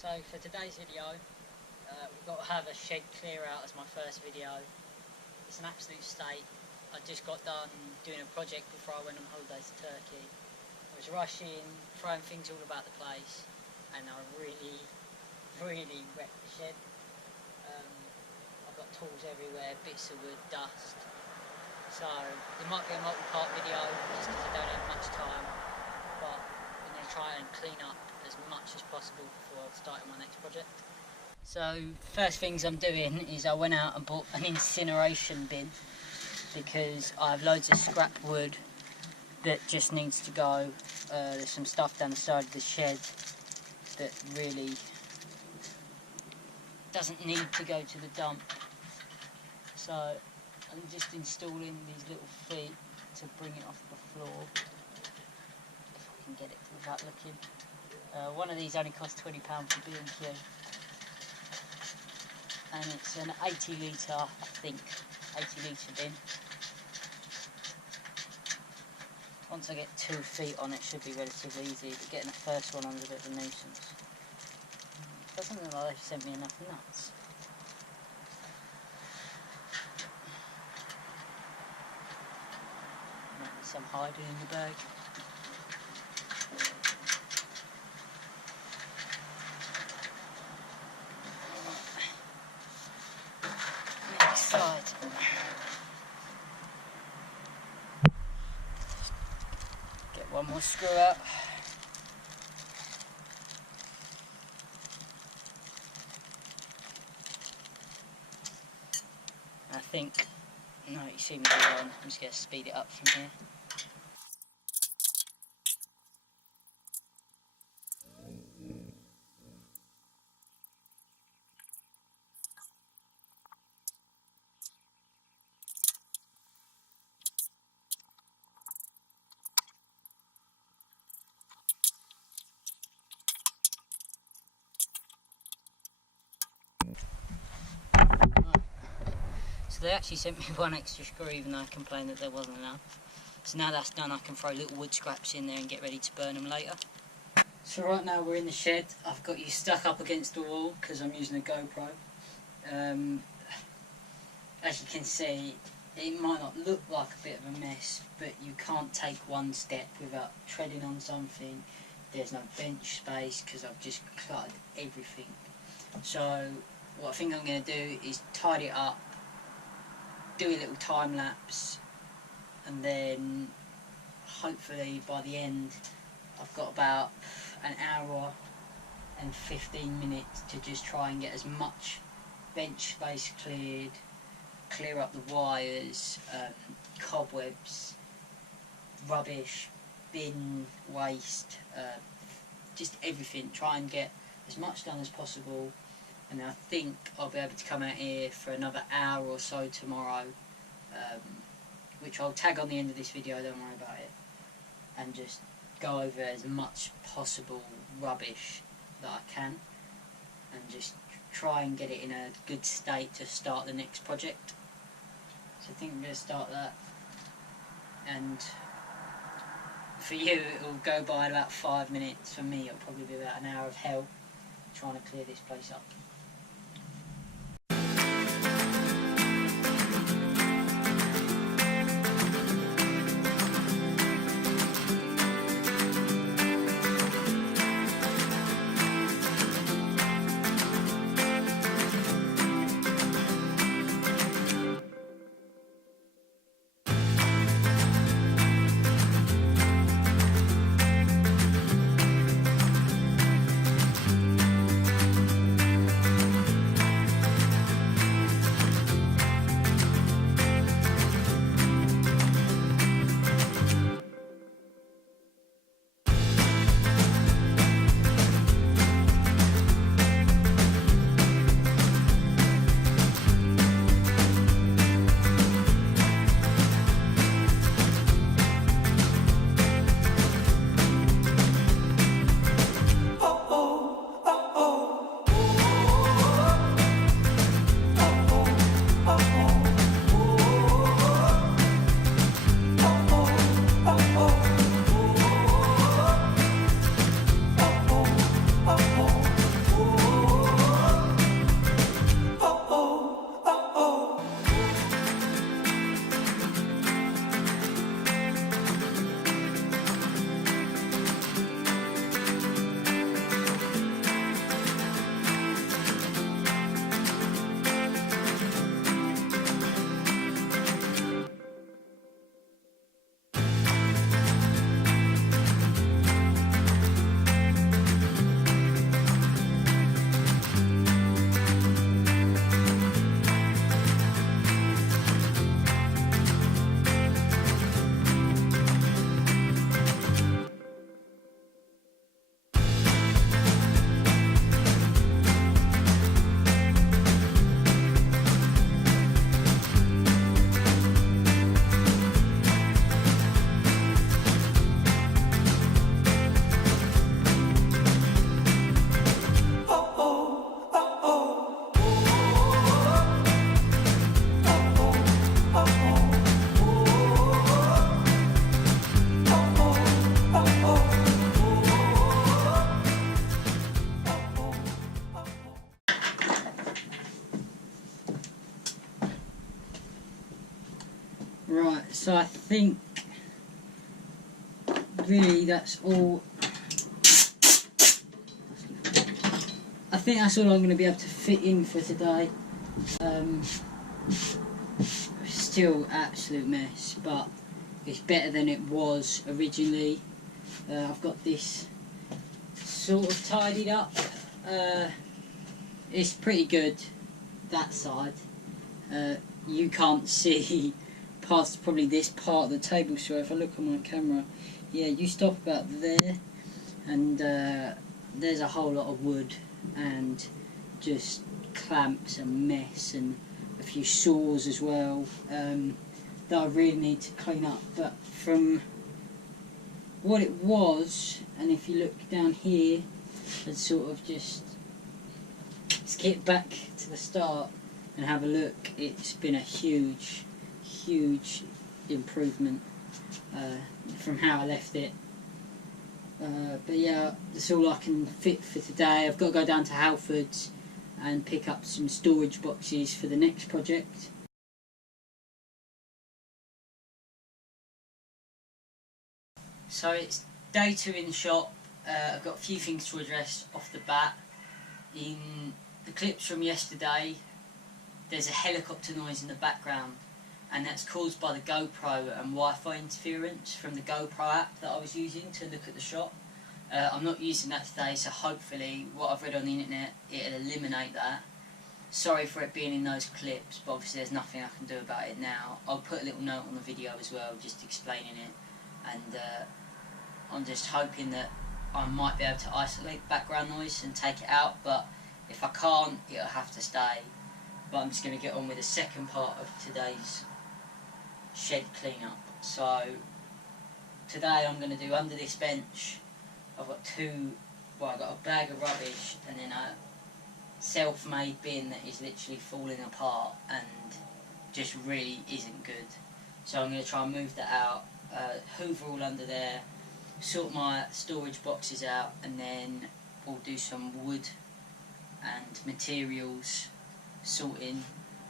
So for today's video, we've got to have a shed clear out as my first video. It's an absolute state. I just got done doing a project before I went on holidays to Turkey. I was rushing, throwing things all about the place, and I really wrecked the shed. I've got tools everywhere, bits of wood, dust. So there might be a multi-part video just because I don't have much time, but I'm going to try and clean up as much as possible before I start my next project. So first things I'm doing is I went out and bought an incineration bin because I have loads of scrap wood that just needs to go. There's some stuff down the side of the shed that really doesn't need to go to the dump. So I'm just installing these little feet to bring it off the floor, if I can get it without looking. One of these only costs £20 for B&Q, and it's an 80 litre, I think, 80 litre bin. Once I get 2 feet on it, should be relatively easy, but getting the first one on is a bit of a nuisance. Doesn't look like they've sent me enough nuts. Might be some hiding in the bag. Next side. Get one more screw out. I think, no, you see me do one. I'm just going to speed it up from here. So they actually sent me one extra screw even though I complained that there wasn't enough. So now that's done, I can throw little wood scraps in there and get ready to burn them later. So right now we're in the shed. I've got you stuck up against the wall because I'm using a GoPro. As you can see, it might not look like a bit of a mess, but you can't take one step without treading on something. There's no bench space because I've just cluttered everything. So what I think I'm going to do is tidy it up, do a little time lapse, and then hopefully by the end I've got about an hour and 15 minutes to just try and get as much bench space cleared, clear up the wires, cobwebs, rubbish, bin, waste, just everything. Try and get as much done as possible, and I think I'll be able to come out here for another hour or so tomorrow, which I'll tag on the end of this video, don't worry about it, and just go over as much possible rubbish that I can and just try and get it in a good state to start the next project. So I think I'm going to start that, and for you it'll go by in about 5 minutes. For me it'll probably be about an hour of hell trying to clear this place up. Right, so I think really that's all. I think that's all I'm going to be able to fit in for today. Still absolute mess, but it's better than it was originally. I've got this sort of tidied up. It's pretty good, that side. You can't see past probably this part of the table, so if I look on my camera, yeah, you stop about there, and there's a whole lot of wood and just clamps and mess and a few saws as well, that I really need to clean up. But from what it was, and if you look down here, and sort of just let's get back to the start and have a look, it's been a huge improvement from how I left it. But yeah, that's all I can fit for today. I've got to go down to Halford's and pick up some storage boxes for the next project. So it's day 2 in the shop. I've got a few things to address off the bat. In the clips from yesterday, there's a helicopter noise in the background, and that's caused by the GoPro and Wi-Fi interference from the GoPro app that I was using to look at the shop. I'm not using that today, so hopefully what I've read on the internet, it'll eliminate that. Sorry for it being in those clips, but obviously there's nothing I can do about it now. I'll put a little note on the video as well, just explaining it, and I'm just hoping that I might be able to isolate background noise and take it out, but if I can't, it'll have to stay. But I'm just going to get on with the second part of today's shed cleanup. So today I'm going to do under this bench. I've got I've got a bag of rubbish and then a self-made bin that is literally falling apart and just really isn't good. So I'm going to try and move that out, hoover all under there, sort my storage boxes out, and then we'll do some wood and materials sorting.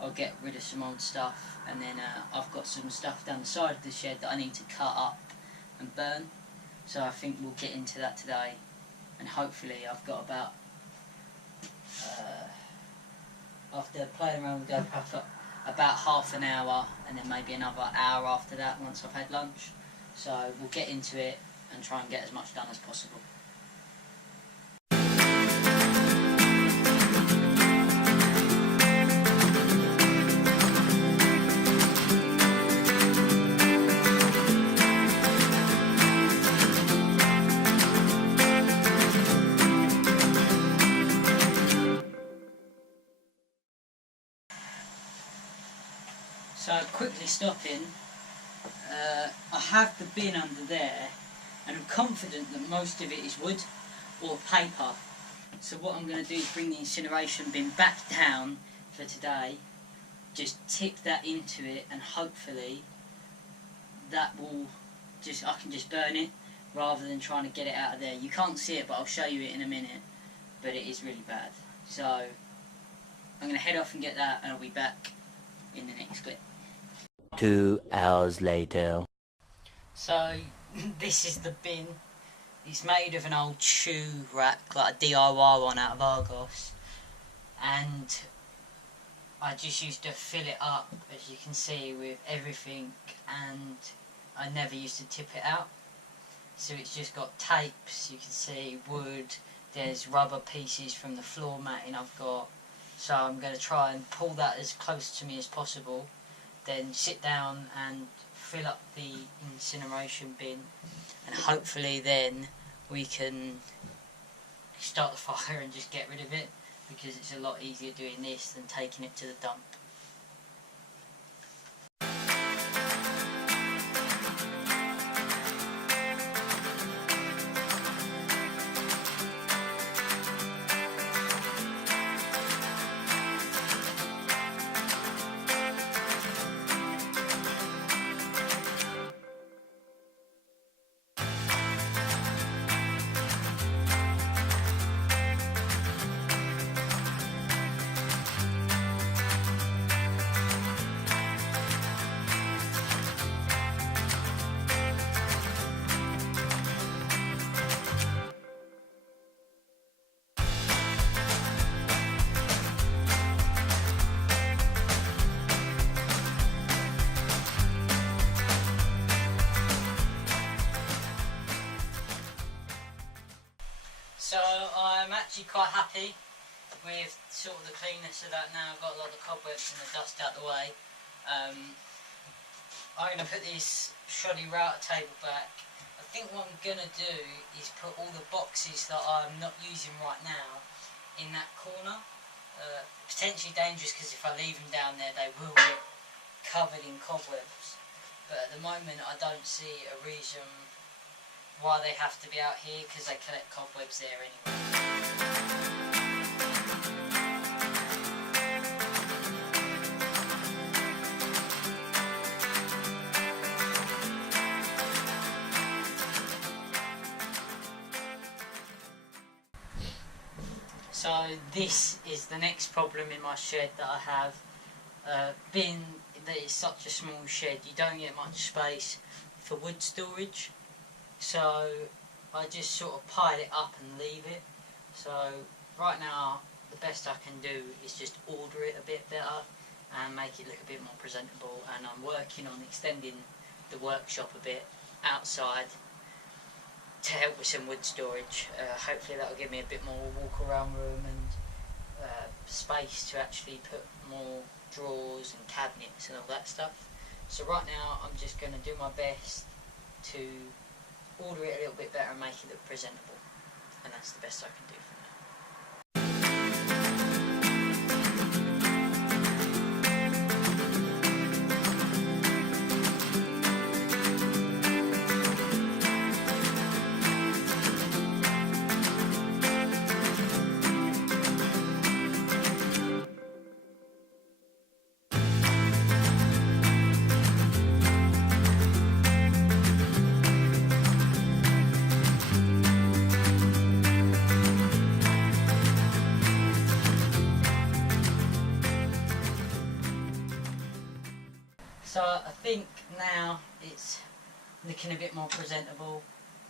I'll get rid of some old stuff, and then I've got some stuff down the side of the shed that I need to cut up and burn. So I think we'll get into that today, and hopefully I've got about, after playing around with GoPro, I've got about half an hour, and then maybe another hour after that once I've had lunch. So we'll get into it and try and get as much done as possible. So quickly stopping, I have the bin under there, and I'm confident that most of it is wood or paper. So what I'm going to do is bring the incineration bin back down for today, just tip that into it, and hopefully that will I can just burn it rather than trying to get it out of there. You can't see it, but I'll show you it in a minute, but it is really bad. So I'm going to head off and get that, and I'll be back in the next clip. 2 hours later. So this is the bin. It's made of an old shoe rack, like a DIY one out of Argos, and I just used to fill it up, as you can see, with everything, and I never used to tip it out. So it's just got tapes, you can see, wood, there's rubber pieces from the floor matting I've got. So I'm going to try and pull that as close to me as possible, then sit down and fill up the incineration bin, and hopefully then we can start the fire and just get rid of it, because it's a lot easier doing this than taking it to the dump. actually quite happy with sort of the cleanness of that now. I've got a lot of the cobwebs and the dust out the way. I'm going to put this shoddy router table back. I think what I'm going to do is put all the boxes that I'm not using right now in that corner. Potentially dangerous because if I leave them down there they will get covered in cobwebs. But at the moment I don't see a reason why they have to be out here, because they collect cobwebs there anyway. So this is the next problem in my shed that I have. Being that it's such a small shed, you don't get much space for wood storage. So I just sort of pile it up and leave it. So right now the best I can do is just order it a bit better and make it look a bit more presentable, and I'm working on extending the workshop a bit outside to help with some wood storage. Hopefully that will give me a bit more walk around room and space to actually put more drawers and cabinets and all that stuff. So right now I'm just going to do my best to order it a little bit better and make it look presentable, and that's the best I can do for now. So I think now it's looking a bit more presentable.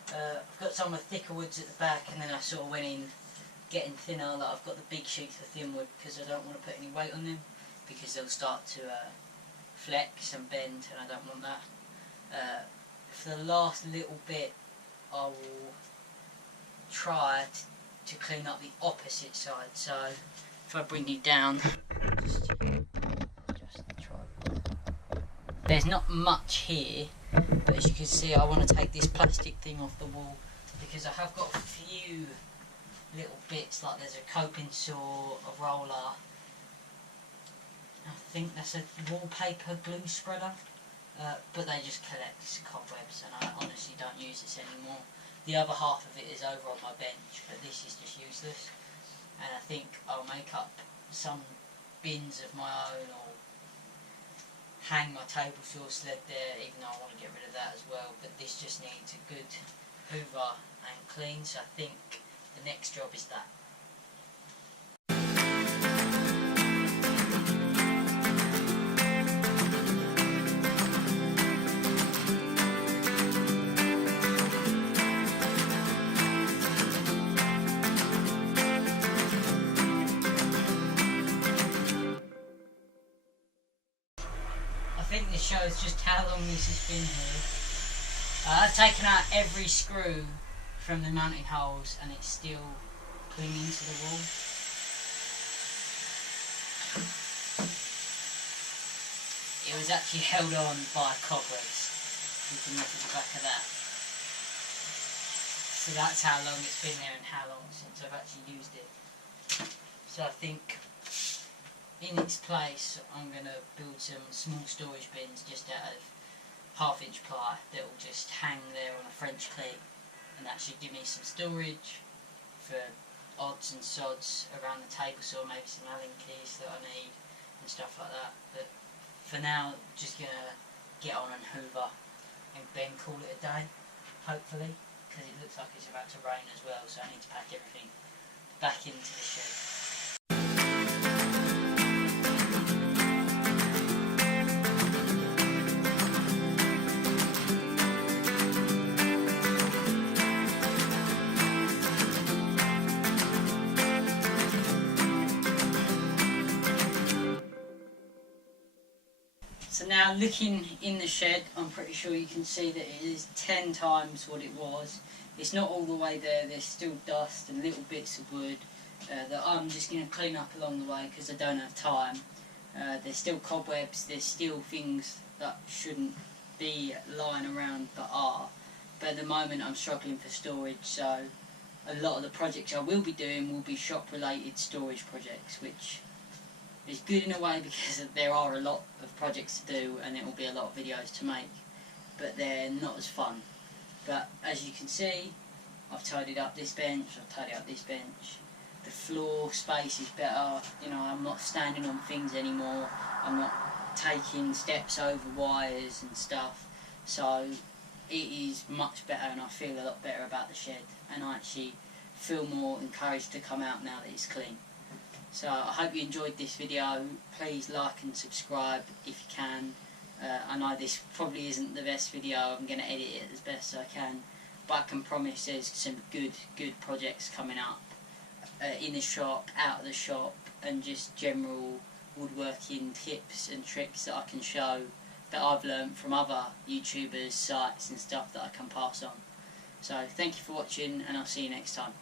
I've got some of the thicker woods at the back, and then I sort of went in getting thinner. Like I've got the big sheets of thin wood because I don't want to put any weight on them, because they'll start to flex and bend, and I don't want that. For the last little bit I will try to clean up the opposite side. So if I bring you down, just try. There's not much here, but as you can see I want to take this plastic thing off the wall, because I have got a few little bits, like there's a coping saw, a roller, I think that's a wallpaper glue spreader, but they just collect cobwebs and I honestly don't use this anymore. The other half of it is over on my bench, but this is just useless, and I think I'll make up some bins of my own, or hang my table saw sled there, even though I want to get rid of that as well. But this just needs a good hoover and clean, so I think the next job is that. I think this shows just how long this has been here. I've taken out every screw from the mounting holes and it's still clinging to the wall. It was actually held on by cobwebs. You can look at the back of that. So that's how long it's been there and how long since I've actually used it. So I think in its place I'm going to build some small storage bins just out of 1/2 inch ply that will just hang there on a French clip, and that should give me some storage for odds and sods around the table saw, maybe some Allen keys that I need and stuff like that. But for now, just going to get on and hoover and then call it a day, hopefully, because it looks like it's about to rain as well, so I need to pack everything back into the shed. So now looking in the shed, I'm pretty sure you can see that it is 10 times what it was. It's not all the way there, there's still dust and little bits of wood, that I'm just going to clean up along the way because I don't have time. There's still cobwebs, there's still things that shouldn't be lying around but are. But at the moment I'm struggling for storage, so a lot of the projects I will be doing will be shop related storage projects, which is good in a way because there are a lot of projects to do and it will be a lot of videos to make, but they're not as fun. But as you can see, I've tidied up this bench, I've tidied up this bench. The floor space is better, you know, I'm not standing on things anymore, I'm not taking steps over wires and stuff, so it is much better and I feel a lot better about the shed, and I actually feel more encouraged to come out now that it's clean. So I hope you enjoyed this video. Please like and subscribe if you can. I know this probably isn't the best video, I'm going to edit it as best as I can, but I can promise there's some good projects coming up in the shop, out of the shop, and just general woodworking tips and tricks that I can show that I've learned from other YouTubers, sites and stuff that I can pass on. So thank you for watching and I'll see you next time.